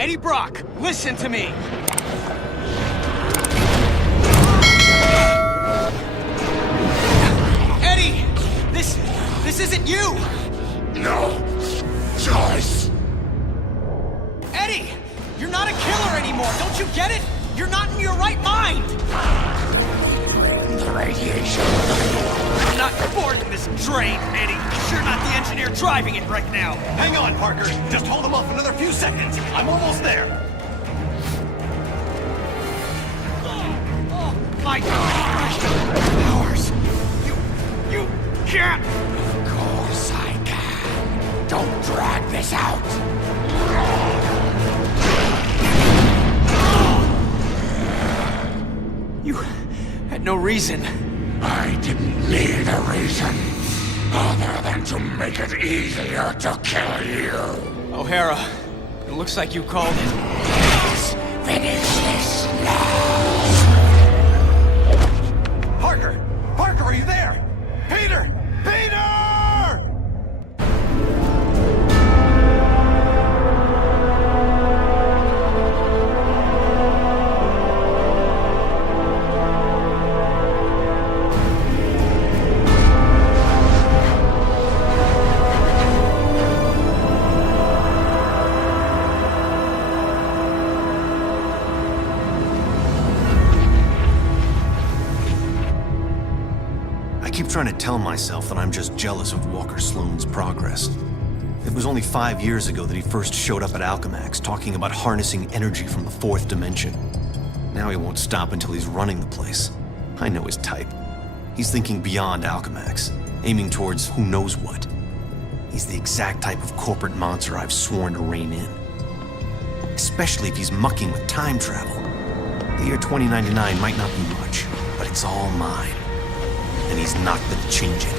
Eddie Brock, listen to me! Eddie! This isn't you! No choice. Eddie! You're not a killer anymore, don't you get it? You're not in your right mind! The radiation. I'm not boarding this train, Eddie. You're not the engineer driving it right now. Hang on, Parker. Just hold him off another few seconds. I'm almost there. Oh my powers! You can't! Of course I can. Don't drag this out. You had no reason. I didn't need a reason other than to make it easier to kill you. O'Hara, it looks like you called it. Let's finish this now. Parker! Parker, are you there? Peter! Peter! I keep trying to tell myself that I'm just jealous of Walker Sloane's progress. It was only 5 years ago that he first showed up at Alchemax, talking about harnessing energy from the fourth dimension. Now he won't stop until he's running the place. I know his type. He's thinking beyond Alchemax, aiming towards who knows what. He's the exact type of corporate monster I've sworn to rein in. Especially if he's mucking with time travel. The year 2099 might not be much, but it's all mine. And he's not gonna change it.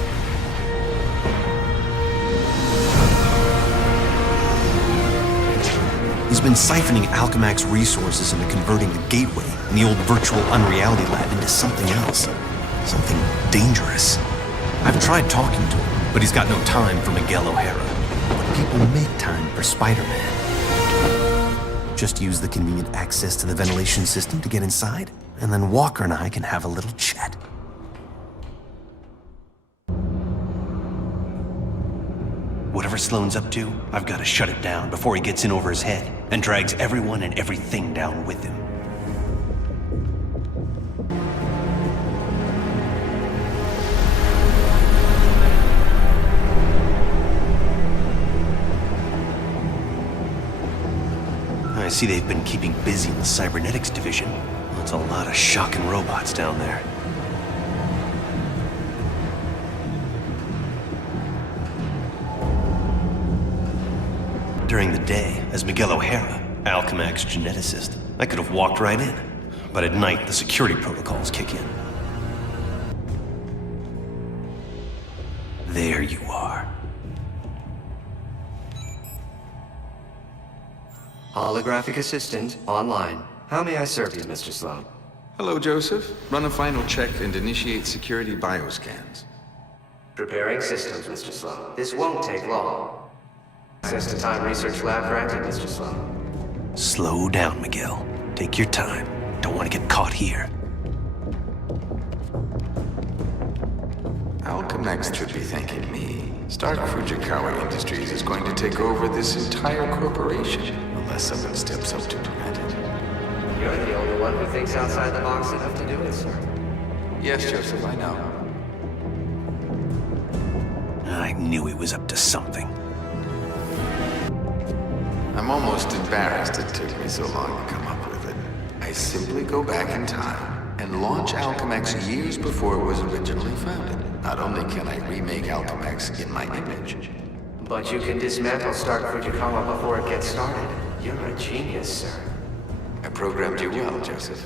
He's been siphoning Alchemax resources into converting the Gateway and the old virtual unreality lab into something else. Something dangerous. I've tried talking to him, but he's got no time for Miguel O'Hara. But people make time for Spider-Man. Just use the convenient access to the ventilation system to get inside, and then Walker and I can have a little chat. Whatever Sloane's up to, I've got to shut it down before he gets in over his head and drags everyone and everything down with him. I see they've been keeping busy in the cybernetics division. That's a lot of shocking robots down there. During the day, as Miguel O'Hara, Alchemax geneticist, I could have walked right in. But at night, the security protocols kick in. There you are. Holographic assistant online. How may I serve you, Mr. Sloan? Hello, Joseph. Run a final check and initiate security bioscans. Preparing systems, Mr. Sloan. This won't take long. Access to Time Research Lab granted, Mr. Sloan. Slow down, Miguel. Take your time. Don't want to get caught here. Alchemax should be thanking me. Stark Fujikawa Industries is going to take over this entire corporation, unless someone steps up to prevent it. You're the only one who thinks outside the box enough to do it, sir. Yes, Joseph, I know. I knew he was up to something. I'm almost embarrassed it took me so long to come up with it. I simply go back in time and launch Alchemax years before it was originally founded. Not only can I remake Alchemax in my image, But you can dismantle Stark Fujikawa before it gets started. You're a genius, sir. I programmed you well, Joseph.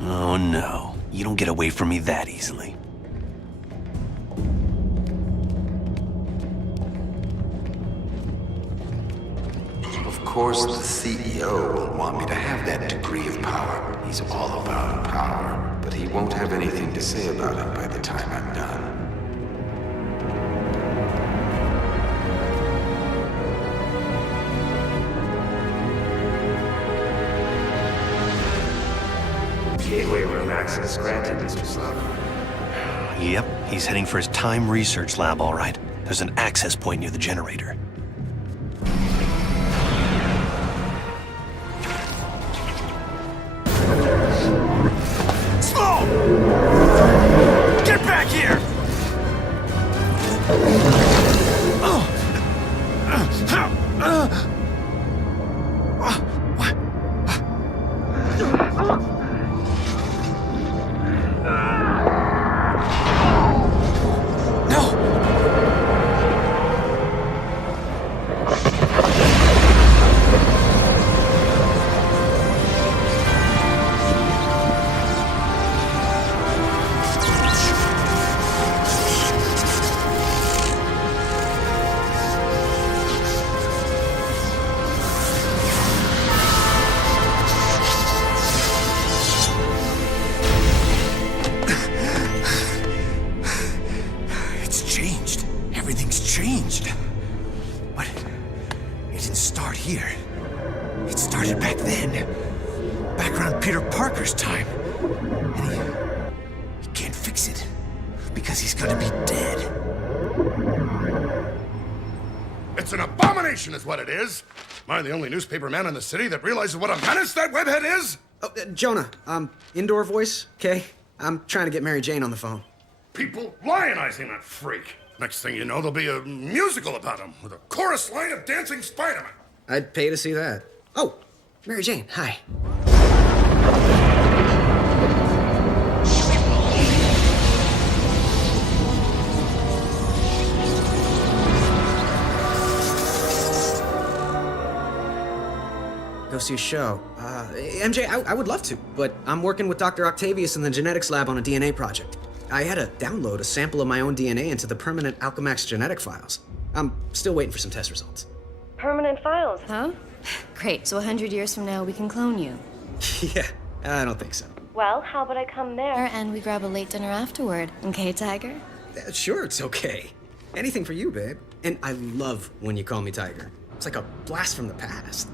Oh no, you don't get away from me that easily. Of course, the CEO will want me to have that degree of power. He's all about power, but he won't to say about it by the time I'm done. Gateway room access granted, Mr. Sloan. Yep, he's heading for his time research lab, all right. There's an access point near the generator. Sloan! Get back here! Changed. But it didn't start here. It started back then. Back around Peter Parker's time. And he can't fix it. Because he's gonna be dead. It's an abomination is what it is. Am I the only newspaper man in the city that realizes what a menace that webhead is? Oh, Jonah, indoor voice, okay? I'm trying to get Mary Jane on the phone. People lionizing that freak. Next thing you know, there'll be a musical about him with a chorus line of dancing Spider-Man. I'd pay to see that. Oh, Mary Jane, hi. Go see a show. MJ, I would love to, but I'm working with Dr. Octavius in the genetics lab on a DNA project. I had to download a sample of my own DNA into the permanent Alchemax genetic files. I'm still waiting for some test results. Permanent files, huh? Great, so 100 years from now we can clone you. Yeah, I don't think so. Well, how about I come there and we grab a late dinner afterward, okay, Tiger? Sure, it's okay. Anything for you, babe. And I love when you call me Tiger. It's like a blast from the past.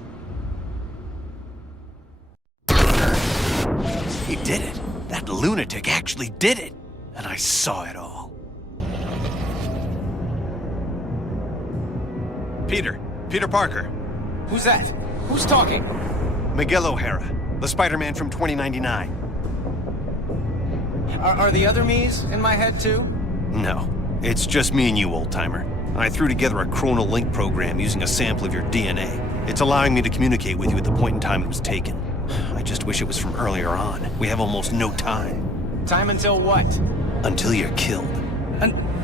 He did it. That lunatic actually did it. And I saw it all. Peter Parker. Who's that? Who's talking? Miguel O'Hara, the Spider-Man from 2099. Are the other me's in my head too? No, it's just me and you, old-timer. I threw together a chronal link program using a sample of your DNA. It's allowing me to communicate with you at the point in time it was taken. I just wish it was from earlier on. We have almost no time. Time until what? Until you're killed.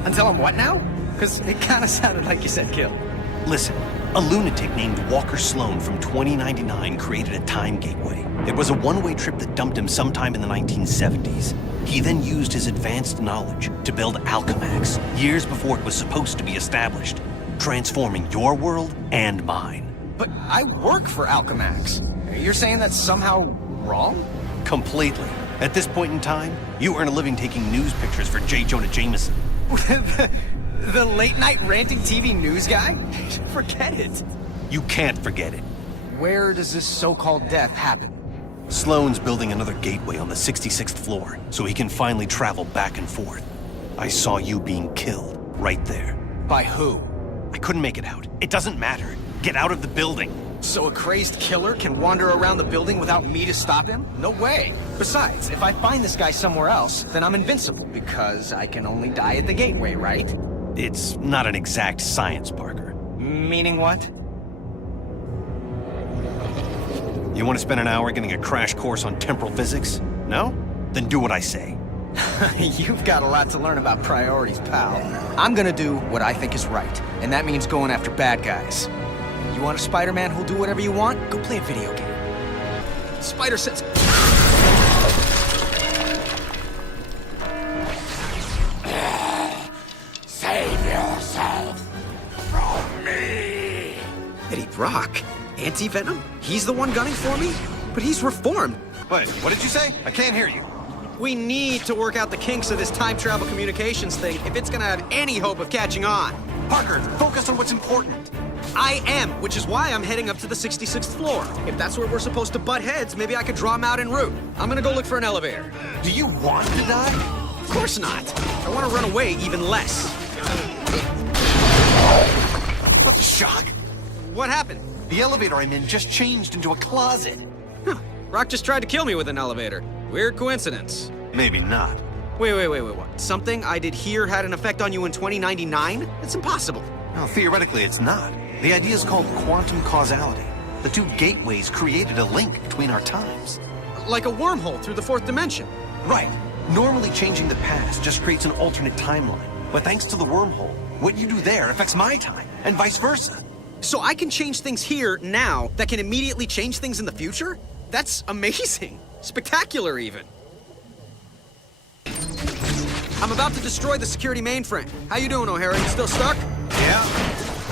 Until I'm what now? Because it kind of sounded like you said kill. Listen, a lunatic named Walker Sloan from 2099 created a time gateway. It was a one-way trip that dumped him sometime in the 1970s. He then used his advanced knowledge to build Alchemax, years before it was supposed to be established, transforming your world and mine. But I work for Alchemax. You're saying that's somehow wrong? Completely. At this point in time, you earn a living taking news pictures for J. Jonah Jameson. The late-night ranting TV news guy? Forget it. You can't forget it. Where does this so-called death happen? Sloan's building another gateway on the 66th floor, so he can finally travel back and forth. I saw you being killed, right there. By who? I couldn't make it out. It doesn't matter. Get out of the building. So a crazed killer can wander around the building without me to stop him? No way. Besides, if I find this guy somewhere else, then I'm invincible, because I can only die at the gateway, right? It's not an exact science, Parker. Meaning what? You want to spend an hour getting a crash course on temporal physics? No? Then do what I say. You've got a lot to learn about priorities, pal. I'm gonna do what I think is right, and that means going after bad guys. You want a Spider-Man who'll do whatever you want? Go play a video game. Spider sense. Save yourself from me. Eddie Brock? Anti-Venom? He's the one gunning for me? But he's reformed. Wait, what did you say? I can't hear you. We need to work out the kinks of this time travel communications thing if it's gonna have any hope of catching on. Parker, focus on what's important. I am, which is why I'm heading up to the 66th floor. If that's where we're supposed to butt heads, maybe I could draw him out en route. I'm gonna go look for an elevator. Do you want to die? Of course not. I want to run away even less. What the shock? What happened? The elevator I'm in just changed into a closet. Huh. Rock just tried to kill me with an elevator. Weird coincidence. Maybe not. Wait, what? Something I did here had an effect on you in 2099? It's impossible. Well, theoretically, it's not. The idea is called quantum causality. The two gateways created a link between our times. Like a wormhole through the fourth dimension. Right. Normally, changing the past just creates an alternate timeline. But thanks to the wormhole, what you do there affects my time, and vice versa. So I can change things here, now, that can immediately change things in the future? That's amazing. Spectacular, even. I'm about to destroy the security mainframe. How you doing, O'Hara? You still stuck? Yeah.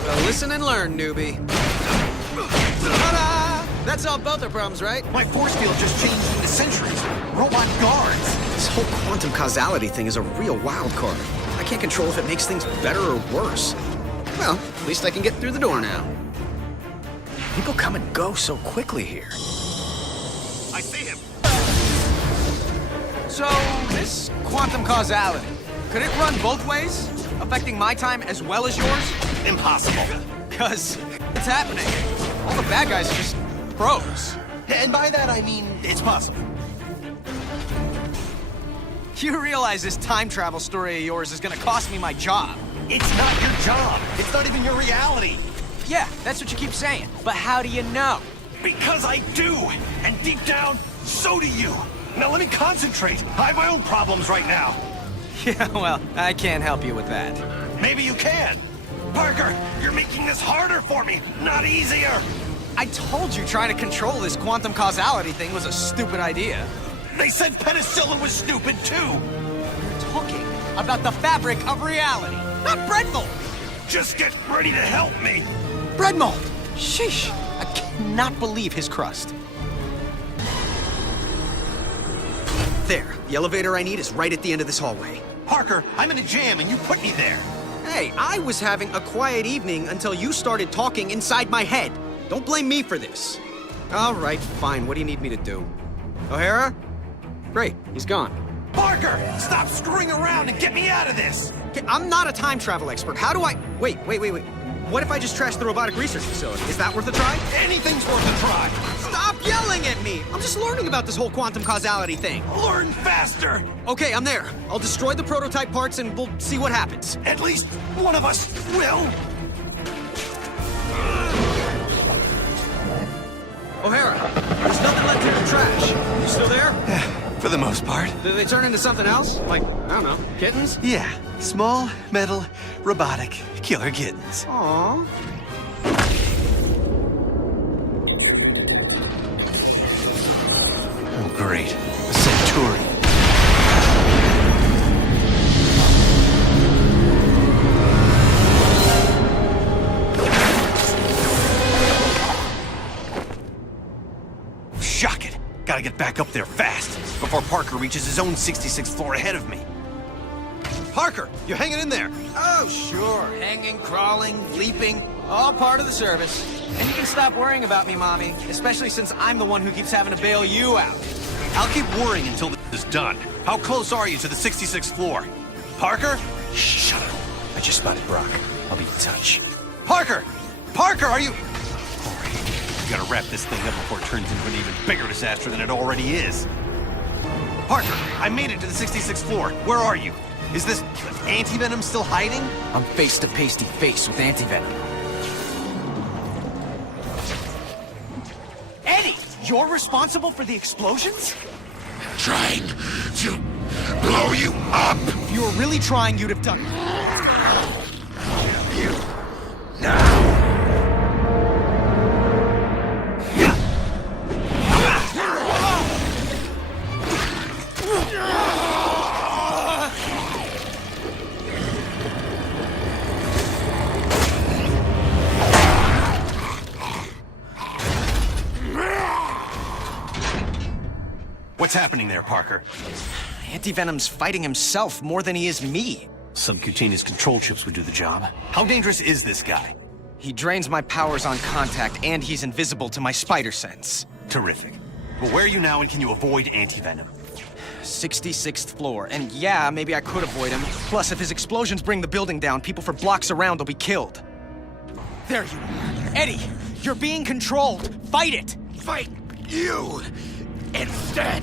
Well, listen and learn, newbie. Ta-da! That solved both our problems, right? My force field just changed into sentries. Robot guards. This whole quantum causality thing is a real wild card. I can't control if it makes things better or worse. Well, at least I can get through the door now. People come and go so quickly here. I see him. So, this quantum causality, could it run both ways? Affecting my time as well as yours? Impossible. Because it's happening. All the bad guys are just pros. And by that, I mean, it's possible. You realize this time travel story of yours is gonna cost me my job. It's not your job. It's not even your reality. Yeah, that's what you keep saying. But how do you know? Because I do. And deep down, so do you. Now let me concentrate. I have my own problems right now. Yeah, well, I can't help you with that. Maybe you can. Parker, you're making this harder for me, not easier. I told you trying to control this quantum causality thing was a stupid idea. They said penicillin was stupid, too. You're talking about the fabric of reality, not bread mold. Just get ready to help me. Bread mold. Sheesh. I cannot believe his crust. There, the elevator I need is right at the end of this hallway. Parker, I'm in a jam and you put me there. Hey, I was having a quiet evening until you started talking inside my head. Don't blame me for this. All right, fine. What do you need me to do? O'Hara? Great, he's gone. Parker, stop screwing around and get me out of this. Okay, I'm not a time travel expert. How do I... Wait. What if I just trash the robotic research facility? Is that worth a try? Anything's worth a try. Stop yelling at me! I'm just learning about this whole quantum causality thing. Learn faster. Okay, I'm there. I'll destroy the prototype parts and we'll see what happens. At least one of us will. O'Hara, there's nothing left in the trash. You still there? For the most part. Did they turn into something else? Like, I don't know, kittens? Yeah, small, metal, robotic, killer kittens. Aww. Oh, great. A Centurion. Shock it. Gotta get back up there fast, before Parker reaches his own 66th floor ahead of me. Parker, you hanging in there? Oh, sure. Hanging, crawling, leaping, all part of the service. And you can stop worrying about me, Mommy, especially since I'm the one who keeps having to bail you out. I'll keep worrying until this is done. How close are you to the 66th floor? Parker? Shut up. I just spotted Brock. I'll be in touch. Parker! Parker, are you... All right. We gotta wrap this thing up before it turns into an even bigger disaster than it already is. Parker, I made it to the 66th floor. Where are you? Is this Anti-Venom still hiding? I'm face to face with Anti-Venom. Eddie, you're responsible for the explosions? Trying to blow you up. If you were really trying, you'd have done... You now. What's happening there, Parker? Anti-Venom's fighting himself more than he is me. Subcutaneous control chips would do the job. How dangerous is this guy? He drains my powers on contact, and he's invisible to my spider sense. Terrific. Well, where are you now, and can you avoid Anti-Venom? 66th floor, and yeah, maybe I could avoid him. Plus, if his explosions bring the building down, people for blocks around will be killed. There you are. Eddie, you're being controlled. Fight it! Fight you instead.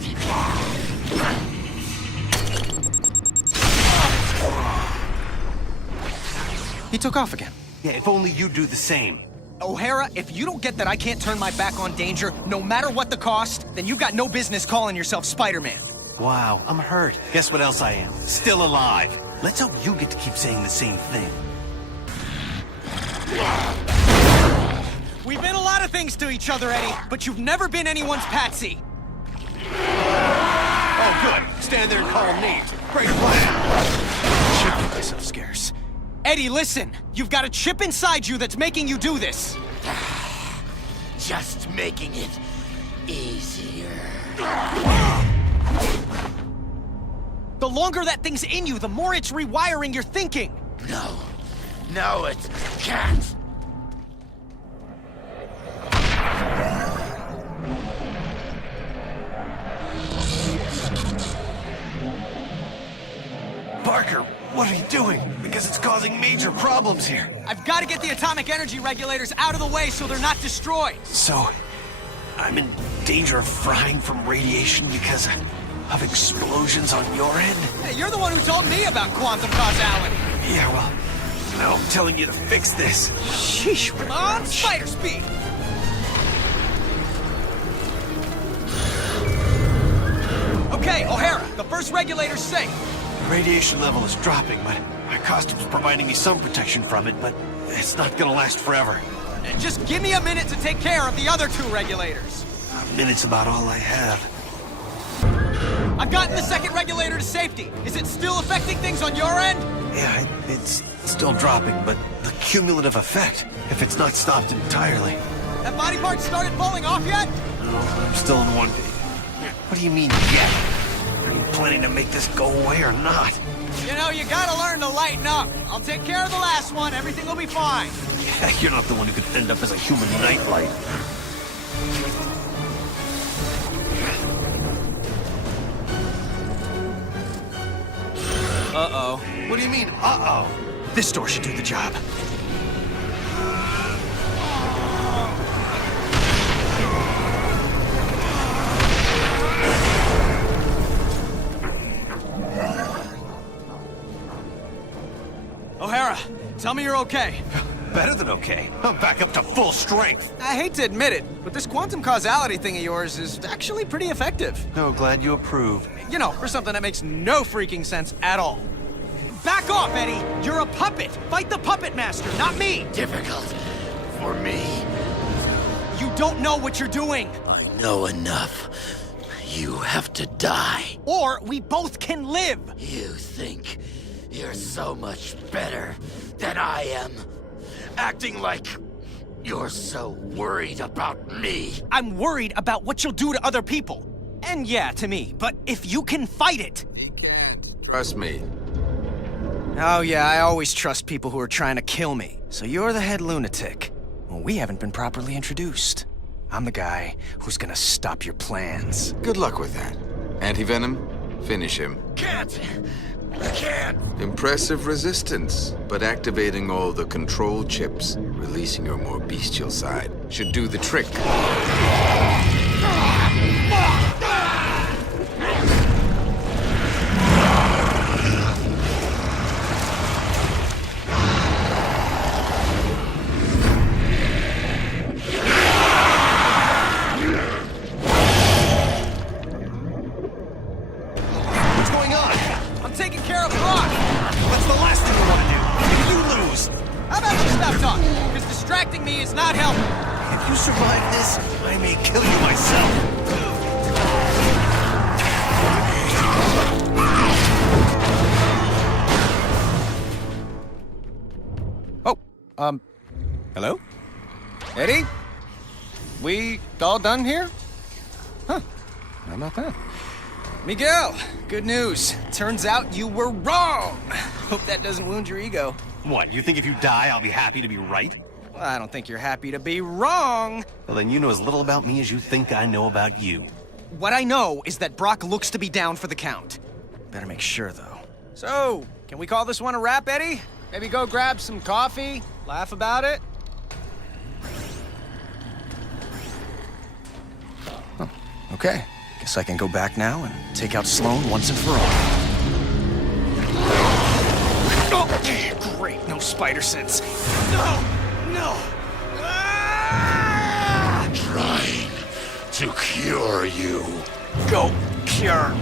He took off again. Yeah, if only you'd do the same. O'Hara, if you don't get that I can't turn my back on danger, no matter what the cost, then you've got no business calling yourself Spider-Man. Wow, I'm hurt. Guess what else I am? Still alive. Let's hope you get to keep saying the same thing. We've been a lot of things to each other, Eddie, but you've never been anyone's patsy. Oh, good. Stand there and call them names. Great plan. Should keep myself scarce. Eddie, listen! You've got a chip inside you that's making you do this! Just making it easier. The longer that thing's in you, the more it's rewiring your thinking! No, it can't. Parker, what are you doing? Because it's causing major problems here. I've got to get the atomic energy regulators out of the way so they're not destroyed! So, I'm in danger of frying from radiation because of explosions on your end? Hey, you're the one who told me about quantum causality! Yeah, well, now I'm telling you to fix this. Sheesh, Come on, spider speed! Okay, O'Hara, the first regulator's safe. The radiation level is dropping, but my costume's providing me some protection from it, but it's not gonna last forever. Just give me a minute to take care of the other two regulators. A minute's about all I have. I've gotten the second regulator to safety. Is it still affecting things on your end? Yeah, it's still dropping, but the cumulative effect, if it's not stopped entirely. Have body parts started falling off yet? No, I'm still in one. What do you mean, yet? Are you planning to make this go away or not? You know, you gotta learn to lighten up. I'll take care of the last one. Everything will be fine. Yeah, you're not the one who could end up as a human nightlight. Uh-oh. What do you mean, uh-oh? This door should do the job. O'Hara, tell me you're okay. Better than okay. I'm back up to full strength. I hate to admit it, but this quantum causality thing of yours is actually pretty effective. No, glad you approve. You know, for something that makes no freaking sense at all. Back off, Eddie! You're a puppet! Fight the puppet master, not me! Difficult for me. You don't know what you're doing! I know enough. You have to die. Or we both can live! You think you're so much better than I am. Acting like you're so worried about me. I'm worried about what you'll do to other people. And yeah, to me. But if you can fight it... He can't. Trust me. Oh yeah, I always trust people who are trying to kill me. So you're the head lunatic. Well, we haven't been properly introduced. I'm the guy who's gonna stop your plans. Good luck with that. Anti-Venom, finish him. Can't. Impressive resistance, but activating all the control chips, releasing your more bestial side, should do the trick. What's going on? I'm taking care of Brock! That's the last thing I want to do. If you lose, How about you stop talking? Because distracting me is not helping. if you survive this, I may kill you myself. Oh, hello? Eddie? We all done here? Huh, how about that? Miguel, good news. Turns out you were wrong. Hope that doesn't wound your ego. What, you think if you die, I'll be happy to be right? Well, I don't think you're happy to be wrong. Well, then you know as little about me as you think I know about you. What I know is that Brock looks to be down for the count. Better make sure, though. So, can we call this one a wrap, Eddie? Maybe go grab some coffee, laugh about it? Huh. Okay. Guess I can go back now and take out Sloan once and for all. Oh, great. No spider sense. No! No! Ah! Trying to cure you. Go cure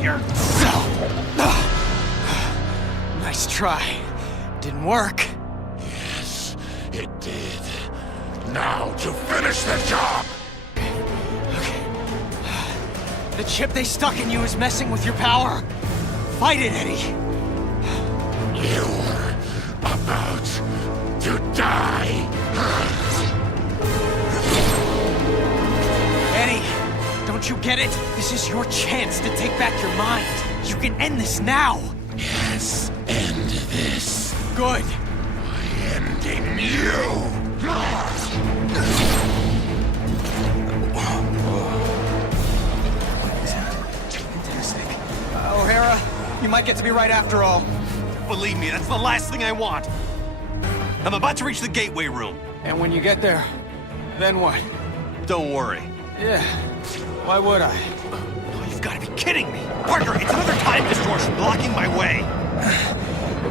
yourself. Nice try. Didn't work. Yes, it did. Now to finish the job! Okay. The chip they stuck in you is messing with your power. Fight it, Eddie. You're about to die. Eddie, don't you get it? This is your chance to take back your mind. You can end this now. Yes, end this. Good. By ending you. Fantastic. O'Hara, you might get to be right after all. Believe me, that's the last thing I want. I'm about to reach the gateway room. And when you get there, then what? Don't worry. Yeah, why would I? Oh, you've got to be kidding me. Parker, it's another time distortion blocking my way.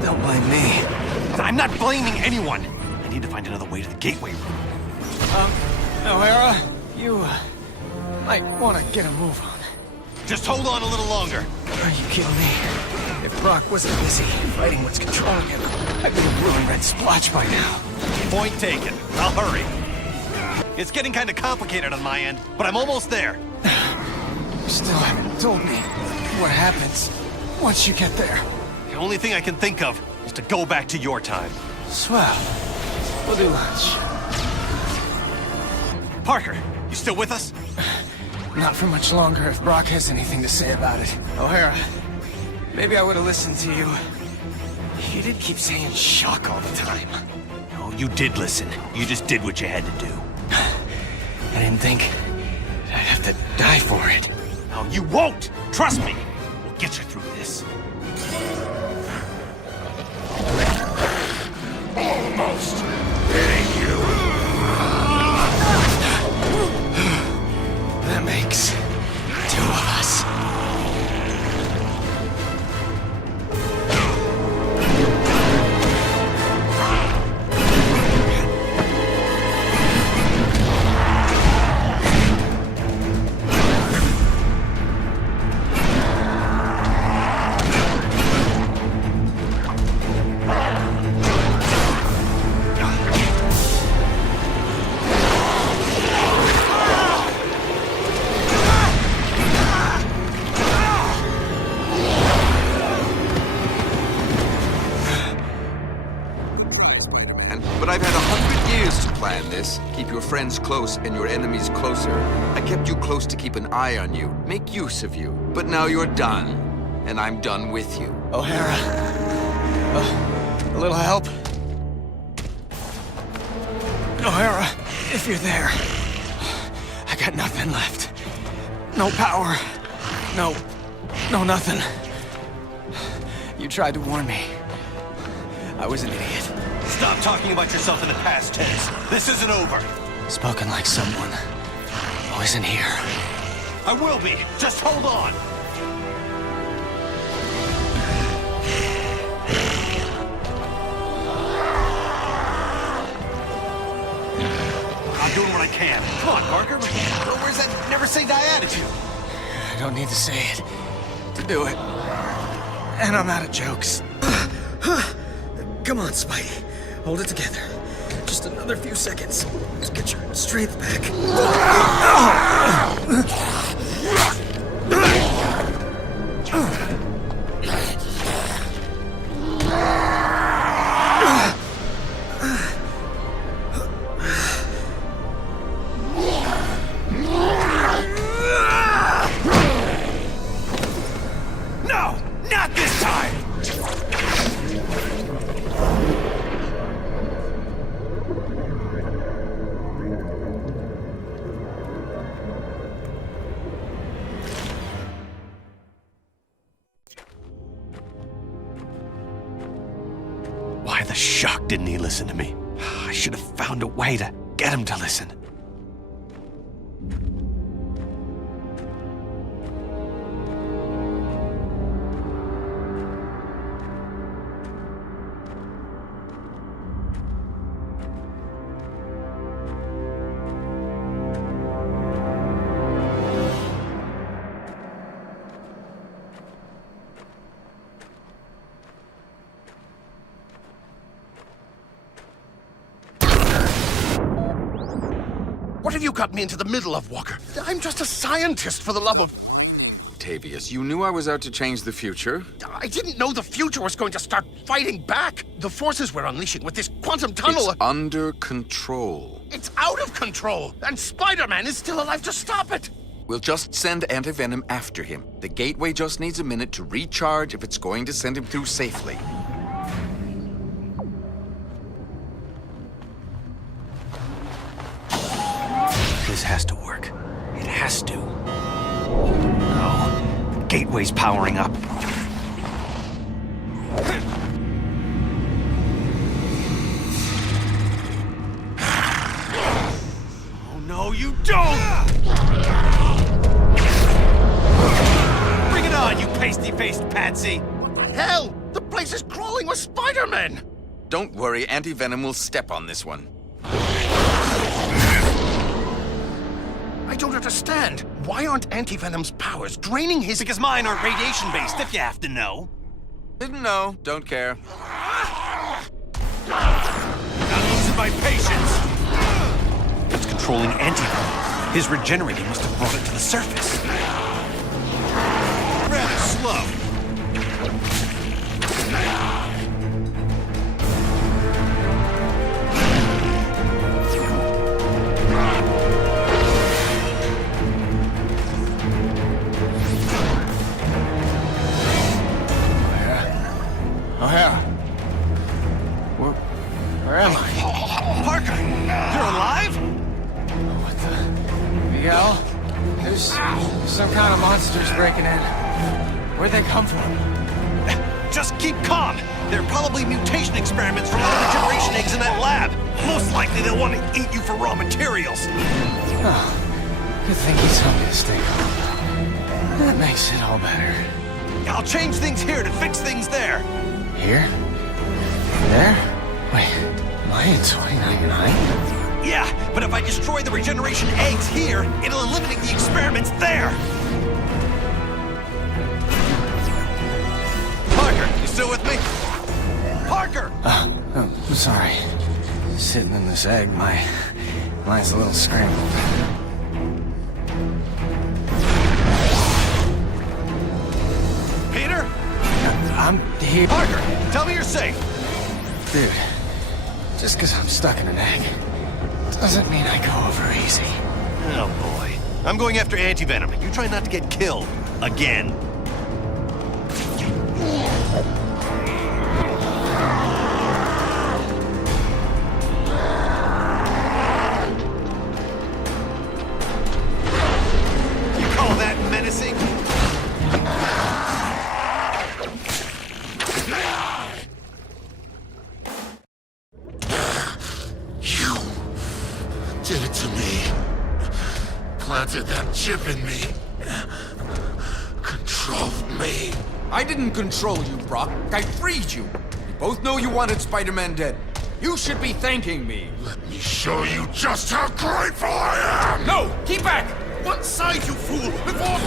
Don't blame me. I'm not blaming anyone. I need to find another way to the gateway room. O'Hara, you might want to get a move on. Just hold on a little longer. Are you kidding me? If Brock wasn't busy fighting what's controlling him, I'd be a ruined red splotch by now. Point taken. I'll hurry. It's getting kind of complicated on my end, but I'm almost there. You still haven't told me what happens once you get there. The only thing I can think of is to go back to your time. Swell. We'll do lunch. Parker, you still with us? Not for much longer if Brock has anything to say about it. O'Hara, maybe I would have listened to you. You did keep saying shock all the time. No, you did listen. You just did what you had to do. I didn't think I'd have to die for it. No, you won't! Trust me! We'll get you through this. Almost hitting you. That makes two of us. But I've had 100 years to plan this. Keep your friends close and your enemies closer. I kept you close to keep an eye on you, make use of you. But now you're done, and I'm done with you. O'Hara. A little help? O'Hara, if you're there. I got nothing left. No power. No nothing. You tried to warn me. I was an idiot. Stop talking about yourself in the past tense. This isn't over. Spoken like someone who isn't here. I will be. Just hold on. I'm doing what I can. Come on, Parker. Where's that never say die attitude? I don't need to say it to do it. And I'm out of jokes. Come on, Spidey. Hold it together. Just another few seconds. Let's get your strength back. Not this time! Why the shuck didn't he listen to me? I should have found a way to get him to listen. What have you got me into the middle of, Walker? I'm just a scientist, for the love of... Octavius, you knew I was out to change the future? I didn't know the future was going to start fighting back. The forces we're unleashing with this quantum tunnel... It's under control. It's out of control, and Spider-Man is still alive to stop it. We'll just send Anti-Venom after him. The gateway just needs a minute to recharge if it's going to send him through safely. This has to work. It has to. No. The gateway's powering up. Oh no, you don't! Bring it on, you pasty-faced patsy! What the hell? The place is crawling with Spider-Men! Don't worry, Anti-Venom will step on this one. I don't understand. Why aren't Anti-Venom's powers draining his... Because mine aren't radiation-based, if you have to know. Didn't know, don't care. I'm losing my patience! It's controlling Anti-Venom. His regenerating must have brought it to the surface. Rather slow. Oh, yeah. Where am I? Parker, you're alive? What the... Miguel? There's some kind of monsters breaking in. Where'd they come from? Just keep calm. They're probably mutation experiments from other regeneration eggs in that lab. Most likely they'll want to eat you for raw materials. Oh, good thing he told me to stay calm. That makes it all better. I'll change things here to fix things there. Here? There? Wait, am I in 2099? Yeah, but if I destroy the regeneration eggs here, it'll eliminate the experiments there. Parker, you still with me? Parker! Oh, I'm sorry. Sitting in this egg, mine's a little scrambled. Peter? I'm here. Parker, tell me you're safe. Dude, just because I'm stuck in an egg doesn't mean I go over easy. Oh boy. I'm going after Anti-Venom. You try not to get killed. Again. You call that menacing? Did it to me. Planted that chip in me. Controlled me. I didn't control you, Brock. I freed you. We both know you wanted Spider-Man dead. You should be thanking me. Let me show you just how grateful I am! No! Keep back! One side, you fool! Before...